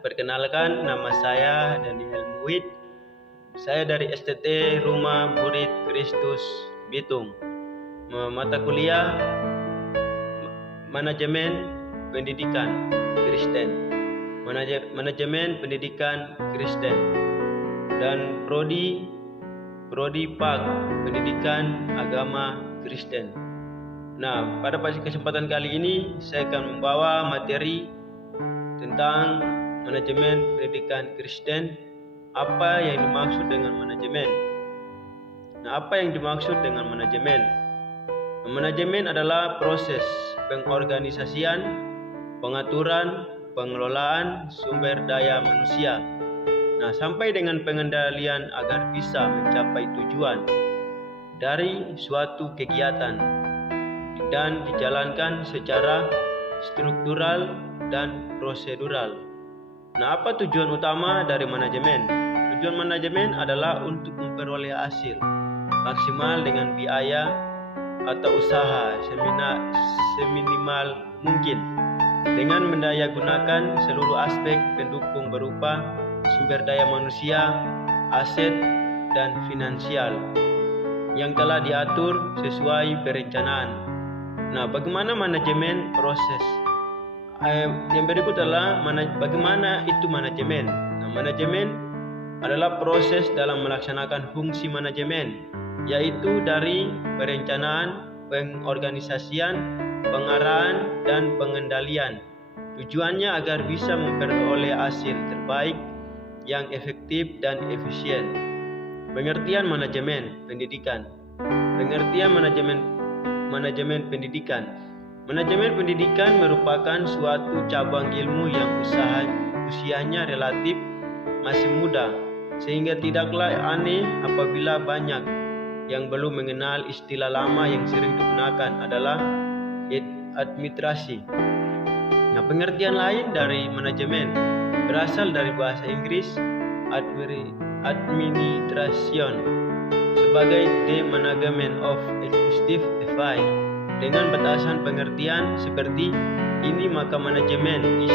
perkenalkan nama saya Daniel Muid. Saya dari STT Rumah Murid Kristus Bitung. Mata kuliah Manajemen Pendidikan Kristen. Manajemen Pendidikan Kristen. Dan prodi PAG Pendidikan Agama Kristen. Nah, pada kesempatan kali ini saya akan membawa materi tentang manajemen pendidikan Kristen. Apa yang dimaksud dengan manajemen? Nah, apa yang dimaksud dengan manajemen? Manajemen adalah proses pengorganisasian, pengaturan, pengelolaan sumber daya manusia. Nah, sampai dengan pengendalian agar bisa mencapai tujuan dari suatu kegiatan dan dijalankan secara struktural dan prosedural. Nah, apa tujuan utama dari manajemen? Tujuan manajemen adalah untuk memperoleh hasil maksimal dengan biaya atau usaha seminimal mungkin dengan mendayagunakan seluruh aspek pendukung berupa sumber daya manusia, aset, dan finansial yang telah diatur sesuai perencanaan. Nah, bagaimana manajemen proses? Yang berikut adalah bagaimana itu manajemen. Nah, manajemen adalah proses dalam melaksanakan fungsi manajemen, yaitu dari perencanaan, pengorganisasian, pengarahan, dan pengendalian. Tujuannya agar bisa memperoleh hasil terbaik yang efektif dan efisien. Pengertian manajemen pendidikan. Pengertian manajemen pendidikan. Manajemen pendidikan merupakan suatu cabang ilmu yang usianya relatif masih muda, sehingga tidaklah aneh apabila banyak yang belum mengenal istilah lama yang sering digunakan adalah administrasi. Nah, pengertian lain dari manajemen berasal dari bahasa Inggris administration sebagai the management of executive affairs. Dengan batasan pengertian seperti ini, maka manajemen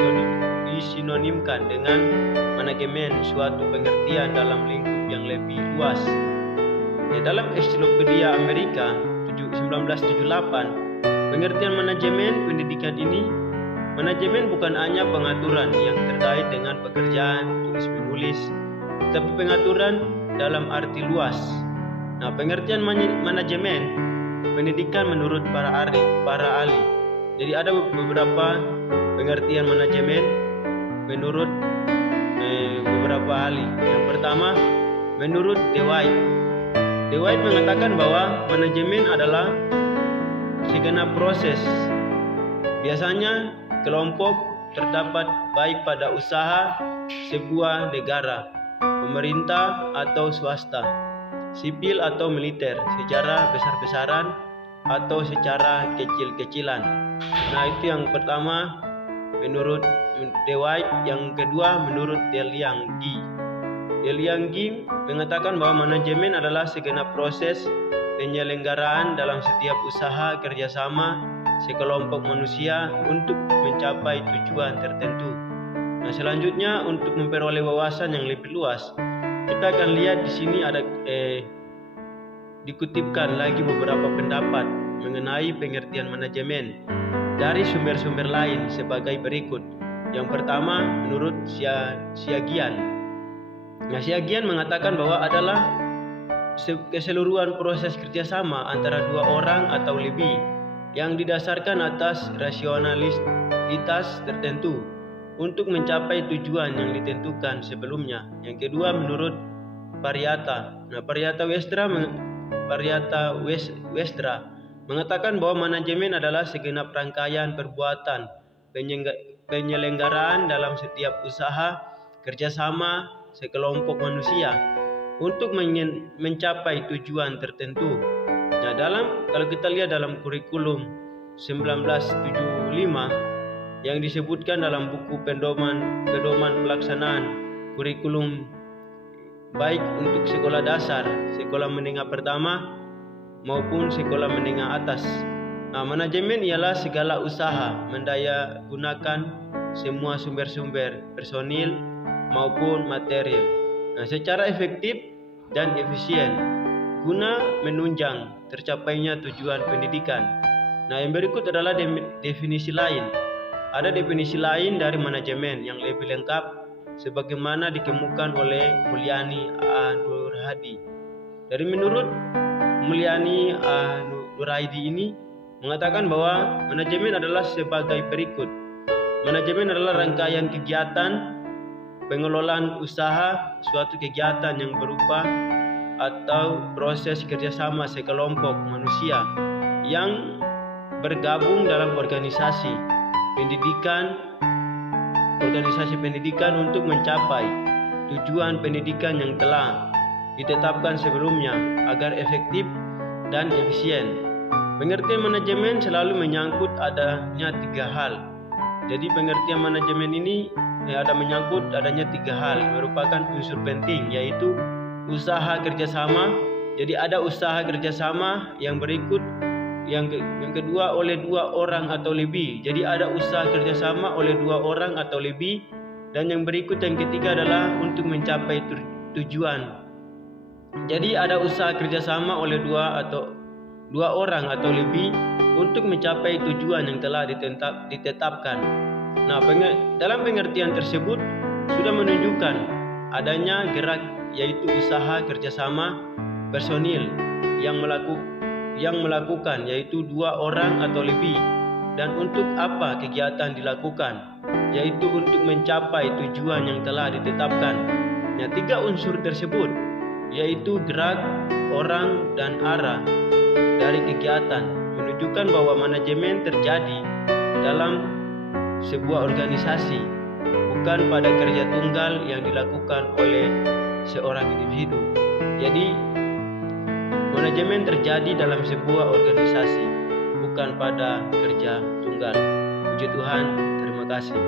disinonimkan dengan manajemen suatu pengertian dalam lingkup yang lebih luas. Dalam Ensiklopedia Amerika 1978, pengertian manajemen pendidikan ini, manajemen bukan hanya pengaturan yang terkait dengan pekerjaan tulis menulis, tetapi pengaturan dalam arti luas. Nah, pengertian manajemen pendidikan menurut para ahli. Jadi ada beberapa pengertian manajemen menurut beberapa ahli. Yang pertama, menurut De White. De White mengatakan bahwa manajemen adalah segenap proses. Biasanya kelompok terdapat baik pada usaha sebuah negara, pemerintah atau swasta, sipil atau militer, secara besar-besaran atau secara kecil-kecilan. Nah, itu yang pertama menurut De White. Yang kedua menurut Delianggi. Delianggi mengatakan bahwa manajemen adalah segenap proses penyelenggaraan dalam setiap usaha kerjasama sekelompok manusia untuk mencapai tujuan tertentu. Nah, selanjutnya untuk memperoleh wawasan yang lebih luas, kita akan lihat di sini ada dikutipkan lagi beberapa pendapat mengenai pengertian manajemen dari sumber-sumber lain sebagai berikut. Yang pertama menurut Siagian. Nah, Siagian mengatakan bahwa adalah keseluruhan proses kerjasama antara dua orang atau lebih yang didasarkan atas rasionalitas tertentu untuk mencapai tujuan yang ditentukan sebelumnya. Yang kedua menurut Pariata. Nah, Pariata Westra mengatakan bahwa manajemen adalah segenap rangkaian perbuatan penyelenggaraan dalam setiap usaha kerjasama sekelompok manusia untuk mencapai tujuan tertentu. Nah, kalau kita lihat dalam kurikulum 1975 yang disebutkan dalam buku pedoman pelaksanaan kurikulum baik untuk sekolah dasar, sekolah menengah pertama maupun sekolah menengah atas. Nah, manajemen ialah segala usaha mendaya gunakan semua sumber-sumber personil maupun material secara efektif dan efisien guna menunjang tercapainya tujuan pendidikan. Nah, yang berikut adalah definisi lain. Ada definisi lain dari manajemen yang lebih lengkap sebagaimana dikemukakan oleh Mulyani A. Nurhadi. Dari menurut Mulyani A. Nurhadi ini mengatakan bahwa manajemen adalah sebagai berikut. Manajemen adalah rangkaian kegiatan pengelolaan usaha suatu kegiatan yang berupa atau proses kerjasama sekelompok manusia yang bergabung dalam organisasi pendidikan untuk mencapai tujuan pendidikan yang telah ditetapkan sebelumnya agar efektif dan efisien. Pengertian manajemen selalu menyangkut adanya 3 hal. Jadi pengertian manajemen ini ada menyangkut adanya 3 hal merupakan unsur penting, yaitu usaha kerjasama. Jadi ada usaha kerjasama yang berikut. Yang kedua oleh 2 orang atau lebih. Jadi ada usaha kerjasama oleh 2 orang atau lebih. Dan yang berikut yang ketiga adalah untuk mencapai tujuan. Jadi ada usaha kerjasama oleh 2 orang atau lebih untuk mencapai tujuan yang telah ditetapkan. Nah, dalam pengertian tersebut sudah menunjukkan adanya gerak, yaitu usaha kerjasama personil yang melakukan, yaitu 2 orang atau lebih. Dan untuk apa kegiatan dilakukan, yaitu untuk mencapai tujuan yang telah ditetapkan. Nah, 3 unsur tersebut yaitu gerak, orang, dan arah dari kegiatan menunjukkan bahwa manajemen terjadi dalam sebuah organisasi, bukan pada kerja tunggal yang dilakukan oleh seorang individu. Jadi manajemen terjadi dalam sebuah organisasi, bukan pada kerja tunggal. Puji Tuhan, terima kasih.